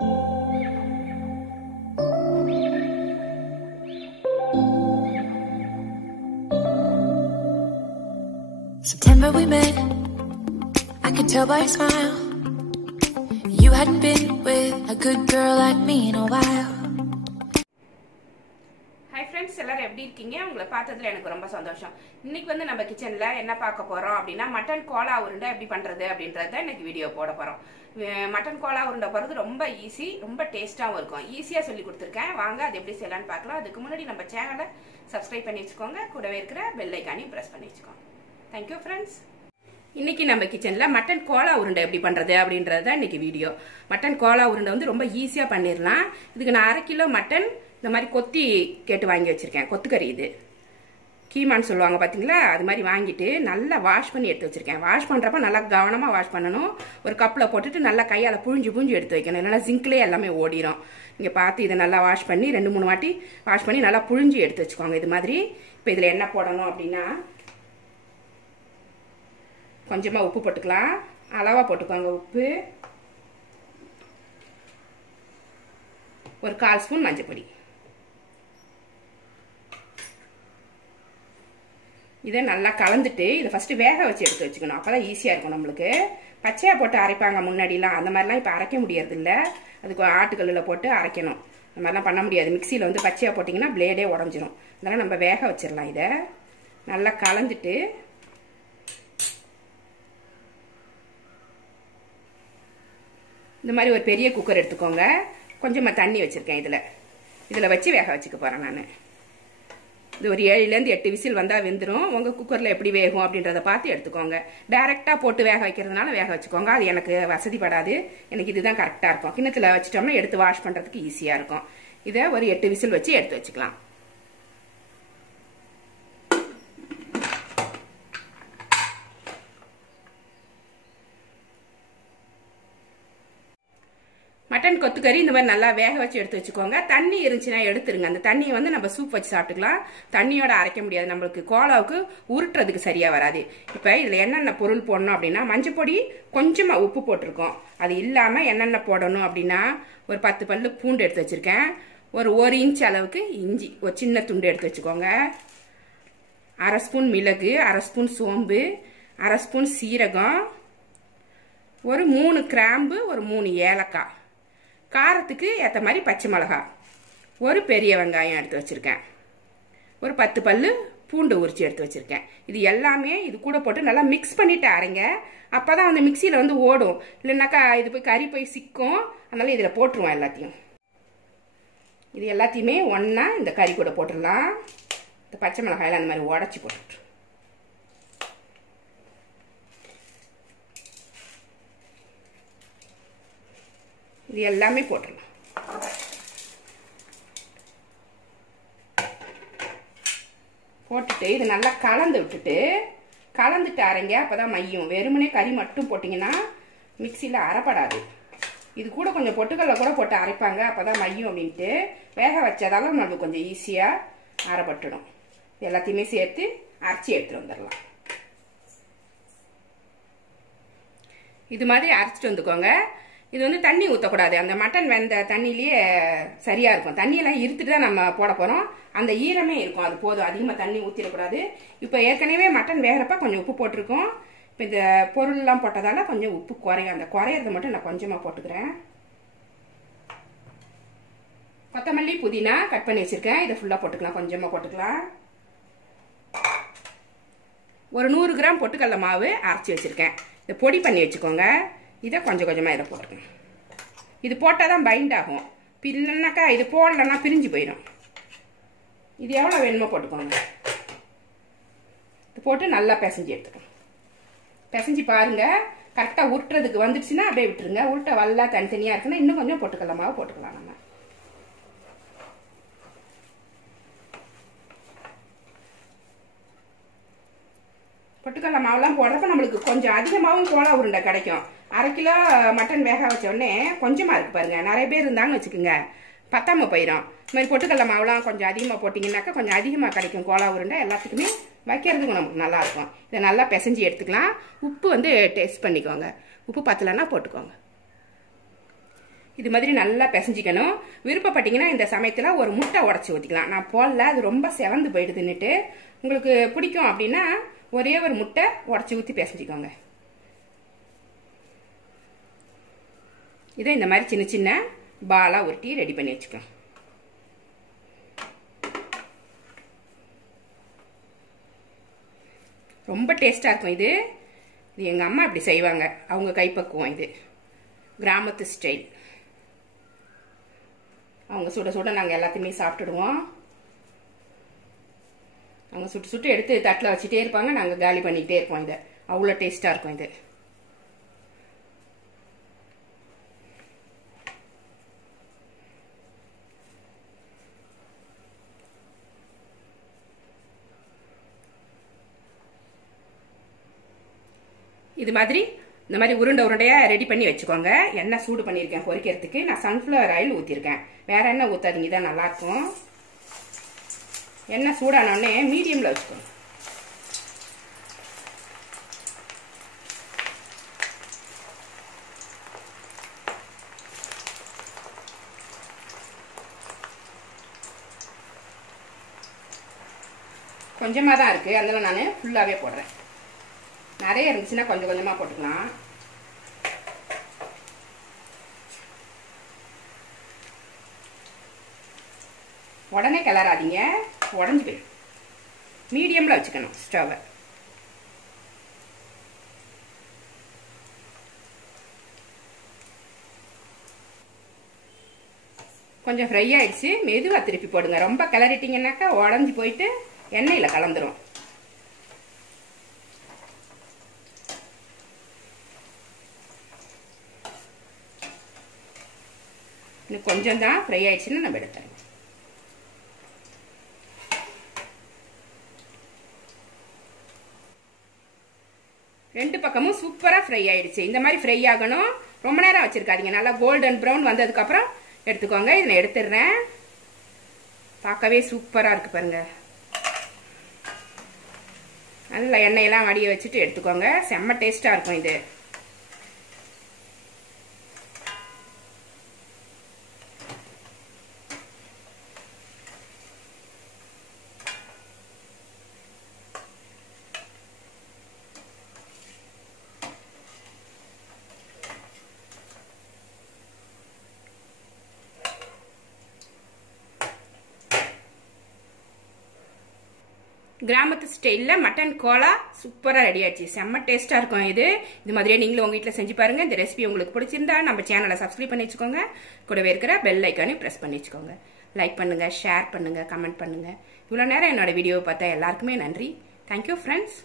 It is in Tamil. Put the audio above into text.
September we met, I could tell by your smile you hadn't been with a good girl like me in a while. Hi friends, எல்லாரும் எப்படி இருக்கீங்க? உங்களை பார்த்ததுல எனக்கு ரொம்ப சந்தோஷம். இன்னைக்கு வந்து நம்ம கிச்சன்ல என்ன பார்க்க போறோம் அப்படினா மட்டன் கோலா உருண்டை எப்படி பண்றது அப்படின்றத இன்னைக்கு வீடியோ போட போறோம். மட்டன் கோலா உருண்டை போறது ரொம்ப ஈஸி, ரொம்ப டேஸ்டாவும் இருக்கும். ஈஸியா சொல்லி கொடுத்திருக்கேன். வாங்க அது எப்படி செய்யலாம்னு பார்க்கலாம். அதுக்கு முன்னாடி நம்ம சேனலை சப்ஸ்கிரைப் பண்ணி வெச்சுக்கோங்க. கூடவே இருக்கிற பெல் ஐகானையும் பிரஸ் பண்ணி வெச்சுக்கோங்க. Thank you friends. இன்னைக்கு நம்ம கிச்சன்ல மட்டன் கோலா உருண்டை எப்படி பண்றது அப்படின்றது தான் இன்னைக்கு வீடியோ. மட்டன் கோலா உருண்டை வந்து ரொம்ப ஈஸியா பண்ணிரலாம். இதுக்கு நான் 1/2 கிலோ மட்டன் இந்த மாதிரி கொத்தி கேட்டு வாங்கி வச்சிருக்கேன். கொத்துக்கறி இது கீமான்னு சொல்லுவாங்க பாத்தீங்களா, அது மாதிரி வாங்கிட்டு நல்லா வாஷ் பண்ணி எடுத்து வச்சிருக்கேன். வாஷ் பண்றப்ப நல்லா கவனமா வாஷ் பண்ணணும். ஒரு கப்ல போட்டுட்டு நல்லா கையால புழிஞ்சு எடுத்து வைக்கணும். நல்லா சிங்க்லயே எல்லாமே ஓடிரும். இங்க பார்த்து இதை நல்லா வாஷ் பண்ணி 2-3 வாட்டி வாஷ் பண்ணி நல்லா புழிஞ்சு எடுத்து வச்சுக்கோங்க. இது மாதிரி இப்போ இதுல என்ன போடணும் அப்படின்னா, கொஞ்சமா உப்பு போட்டுக்கலாம். அளவா போட்டுக்கோங்க உப்பு. ஒரு 1/4 ஸ்பூன் மஞ்சள் பொடி. இதை நல்லா கலந்துட்டு இதை ஃபர்ஸ்ட் வேக வச்சு எடுத்து வச்சுக்கணும். அப்பதான் ஈஸியா இருக்கும் நம்மளுக்கு. பச்சையா போட்டு அரைப்பாங்க முன்னாடிலாம், அந்த மாதிரிலாம் இப்போ அரைக்க முடியறது இல்லை. அதுக்கு ஆட்டுக்கல்லில் போட்டு அரைக்கணும். அந்த மாதிரிலாம் பண்ண முடியாது. மிக்சியில் வந்து பச்சையா போட்டிங்கன்னா பிளேடே உடஞ்சிரும். அதனால நம்ம வேக வச்சிடலாம். இதை நல்லா கலந்துட்டு இந்த மாதிரி ஒரு பெரிய குக்கர் எடுத்துக்கோங்க. கொஞ்சமா தண்ணி வச்சிருக்கேன். இதுல வச்சு வேக வச்சுக்க போறேன் நான். இது ஒரு 7லேருந்து 8 விசில் வந்தா வெந்துடும். உங்க குக்கர்ல எப்படி வேகும் அப்படின்றத பார்த்து எடுத்துக்கோங்க. டைரக்டா போட்டு வேக வைக்கிறதுனால வேக வச்சுக்கோங்க. அது எனக்கு வசதிப்படாது. எனக்கு இதுதான் கரெக்டா இருக்கும். கிண்ணத்துல வச்சிட்டோம்னா எடுத்து வாஷ் பண்றதுக்கு ஈஸியா இருக்கும். இதை ஒரு 8 விசில் வச்சு எடுத்து வச்சுக்கலாம். மட்டன் கொத்துக்கறி இந்த மாதிரி நல்லா வேக வச்சு எடுத்து வச்சுக்கோங்க. தண்ணி இருந்துச்சுன்னா எடுத்துருங்க. அந்த தண்ணியை வந்து நம்ம சூப் வச்சு சாப்பிட்டுக்கலாம். தண்ணியோட அரைக்க முடியாது. நம்மளுக்கு கோலாவுக்கு உருட்டுறதுக்கு சரியா வராது. இப்ப இதுல என்னென்ன பொருள் போடணும் அப்படின்னா, மஞ்சள் பொடி, கொஞ்சமா உப்பு போட்டிருக்கோம். அது இல்லாம என்னென்ன போடணும் அப்படின்னா, ஒரு 10 பல்லு பூண்டு எடுத்து வச்சிருக்கேன். ஒரு 1 இன்ச் அளவுக்கு இஞ்சி ஒரு சின்ன துண்டு எடுத்து வச்சுக்கோங்க. 1/2 ஸ்பூன் மிளகு, 1/2 ஸ்பூன் சோம்பு, 1/2 ஸ்பூன் சீரகம், ஒரு 3 கிராம்பு, ஒரு 3 ஏலக்காய், காரத்துக்கு ஏற்ற மாதிரி பச்சை மிளகாய், ஒரு பெரிய வெங்காயம் எடுத்து வச்சிருக்கேன். ஒரு 10 பல்லு பூண்டு உரிச்சு எடுத்து வச்சிருக்கேன். இது எல்லாமே இது கூட போட்டு நல்லா மிக்ஸ் பண்ணிட்டு அரைங்க. அப்பதான் அந்த மிக்சியில வந்து ஓடும். இல்லைன்னாக்கா இது போய் கறி போய் சிக்கும். அதனால இதுல போட்டுருவோம் எல்லாத்தையும். இது எல்லாத்தையுமே ஒன்னா இந்த கறி கூட போட்டுடலாம். இந்த பச்சை மிளகாயெல்லாம் அந்த மாதிரி உடச்சி போட்டு இது எல்லாமே போட்டுடலாம். போட்டுட்டு இது நல்லா கலந்துட்டு அரைங்க. அப்பதான் மையும். வெறுமனே கறி மட்டும் போட்டீங்கன்னா மிக்சியில அரைப்படாது. இது கூட கொஞ்சம் பொட்டுக்கல்ல கூட போட்டு அரைப்பாங்க. அப்பதான் மையும் அப்படின்ட்டு வேக வச்சதால நம்மளுக்கு கொஞ்சம் ஈஸியா அரைப்பட்டுடும். எல்லாத்தையுமே சேர்த்து அரைச்சி எடுத்துட்டு வந்துடலாம். இது மாதிரி அரைச்சிட்டு வந்துக்கோங்க. இது வந்து தண்ணி ஊற்றக்கூடாது. அந்த மட்டன் வெந்த தண்ணியிலேயே சரியா இருக்கும். தண்ணியெல்லாம் இருத்துட்டு தான் நம்ம போட போறோம். அந்த ஈரமே இருக்கும். அது போதும். அதிகமாக தண்ணி ஊற்றிடக்கூடாது. இப்போ ஏற்கனவே மட்டன் வேகிறப்ப கொஞ்சம் உப்பு போட்டிருக்கோம். இப்போ இந்த பொருள்லாம் போட்டதால கொஞ்சம் உப்பு குறையும். அந்த குறையிறத மட்டும் நான் கொஞ்சமாக போட்டுக்கிறேன். கொத்தமல்லி, புதினா கட் பண்ணி வச்சிருக்கேன். இதை ஃபுல்லாக போட்டுக்கலாம். கொஞ்சமாக போட்டுக்கலாம். ஒரு 100 கிராம் பொட்டுக்கடலை மாவு அரைச்சி வச்சிருக்கேன். இதை பொடி பண்ணி வச்சுக்கோங்க. இதை கொஞ்சம் கொஞ்சமாக இதை போட்டுக்கணும். இது போட்டால் தான் பைண்ட் ஆகும். இல்லைன்னாக்கா இது போடலன்னா பிரிஞ்சு போயிடும். இது எவ்வளோ வேணுமோ போட்டுக்கோங்க. இது போட்டு நல்லா பிசைஞ்சு எடுத்துக்கணும். பிசைஞ்சு பாருங்க. கரெக்டாக உருட்டுறதுக்கு வந்துடுச்சுன்னா அப்படியே விட்டுருங்க. உருட்டை வல்லா தனித்தனியாக இருக்குன்னா இன்னும் கொஞ்சம் பொட்டுக்கடலை மாவு போட்டுக்கலாம். நம்ம பொட்டுக்கடலை மாவுலாம் போடுறப்ப நம்மளுக்கு கொஞ்சம் அதிகமாகவும் கோலா உருண்டை கிடைக்கும். 1/2 கிலோ மட்டன் வேக வச்ச உடனே கொஞ்சமா இருக்கு பாருங்க. நிறைய பேர் இருந்தாங்கன்னு வச்சுக்கோங்க, பத்தாம போயிடும். இந்த மாதிரி பொட்டுக்கடலை மாவுலாம் கொஞ்சம் அதிகமாக போட்டிங்கன்னாக்கா கொஞ்சம் அதிகமாக கிடைக்கும் கோலா உருண்டை. எல்லாத்துக்குமே வைக்கிறதுக்கு நமக்கு நல்லா இருக்கும். இதை நல்லா பிசைஞ்சு எடுத்துக்கலாம். உப்பு வந்து டேஸ்ட் பண்ணிக்கோங்க. உப்பு பத்தலைன்னா போட்டுக்கோங்க. இது மாதிரி நல்லா பிசைஞ்சிக்கணும். விருப்பப்பட்டீங்கன்னா இந்த சமயத்தில் ஒரு முட்டை உடச்சி ஊற்றிக்கலாம். நான் போடல, அது ரொம்ப செவந்து போயிடுதுன்னுட்டு. உங்களுக்கு பிடிக்கும் அப்படின்னா ஒரே ஒரு முட்டை உடச்சி ஊற்றி பிசைஞ்சிக்கோங்க. இதை இந்த மாதிரி சின்ன சின்ன பாலாக உருட்டி ரெடி பண்ணி வச்சுக்கலாம். ரொம்ப டேஸ்ட்டாக இருக்கும். இது எங்கள் அம்மா இப்படி செய்வாங்க, அவங்க கைப்பக்குவம். இது கிராமத்து ஸ்டைல். அவங்க சுட சுட நாங்கள் எல்லாத்தையுமே சாப்பிட்டுடுவோம். அவங்க சுட்டு சுட்டு எடுத்து தட்டில் வச்சுட்டே இருப்பாங்க, நாங்கள் காலி பண்ணிக்கிட்டே இருப்போம். இதை அவ்வளோ டேஸ்ட்டாக இருக்கும். இது இது மாதிரி இந்த மாதிரி உருண்டை உருண்டையாக ரெடி பண்ணி வச்சுக்கோங்க. எண்ணெய் சூடு பண்ணியிருக்கேன் பொரிக்கிறதுக்கு. நான் சன்ஃப்ளவர் ஆயில் ஊற்றிருக்கேன். வேற எண்ணெய் ஊற்றாதீங்க, தான் நல்லாயிருக்கும். எண்ணெய் சூடானோடனே மீடியமில் வச்சுக்கோங்க. கொஞ்சமாக தான் இருக்குது, அதனால நான் ஃபுல்லாகவே போடுறேன். நிறைய இருந்துச்சுன்னா கொஞ்சம் கொஞ்சமாக போட்டுக்கலாம். உடனே கிளறாதீங்க, உடஞ்சி போயிடும். மீடியமில் வச்சுக்கணும் ஸ்டவ்வை. கொஞ்சம் ஃப்ரை ஆயிடுச்சு, மெதுவாக திருப்பி போடுங்க. ரொம்ப கிளறிட்டிங்கன்னாக்கா உடஞ்சி போயிட்டு எண்ணெயில் கலந்துரும். இன்னும் கொஞ்சம் தான் ஃப்ரை ஆயிடுச்சுன்னு நம்ம எடுத்துறோம். ரெண்டு பக்கமும் சூப்பராக ஃப்ரை ஆயிடுச்சு. இந்த மாதிரி ஃப்ரை ஆகணும். ரொம்ப நேரம் வச்சிருக்காதீங்க. நல்லா கோல்டன் ப்ரௌன் வந்ததுக்கப்புறம் எடுத்துக்கோங்க. இதை நான் எடுத்துடுறேன். பார்க்கவே சூப்பராக இருக்கு பாருங்க. நல்லா எண்ணெயெல்லாம் வடிய வச்சுட்டு எடுத்துக்கோங்க. செம்ம டேஸ்டாக இருக்கும் இது. கிராமத்து ஸ்டைலில் மட்டன் கோலா சூப்பராக ரெடி ஆயிடுச்சு. செம்ம டேஸ்ட்டாக இருக்கும் இது. இது மாதிரியே நீங்களும் உங்கள் வீட்டில் செஞ்சு பாருங்கள். இந்த ரெசிபி உங்களுக்கு பிடிச்சிருந்தா நம்ம சேனலை சப்ஸ்கிரைப் பண்ணி வச்சுக்கோங்க. கூடவே இருக்கிற பெல் ஐக்கானையும் ப்ரெஸ் பண்ணி வச்சுக்கோங்க. லைக் பண்ணுங்கள், ஷேர் பண்ணுங்கள், கமெண்ட் பண்ணுங்கள். இவ்வளோ நேரம் என்னோட வீடியோவை பார்த்தா எல்லாருக்குமே நன்றி. Thank you friends.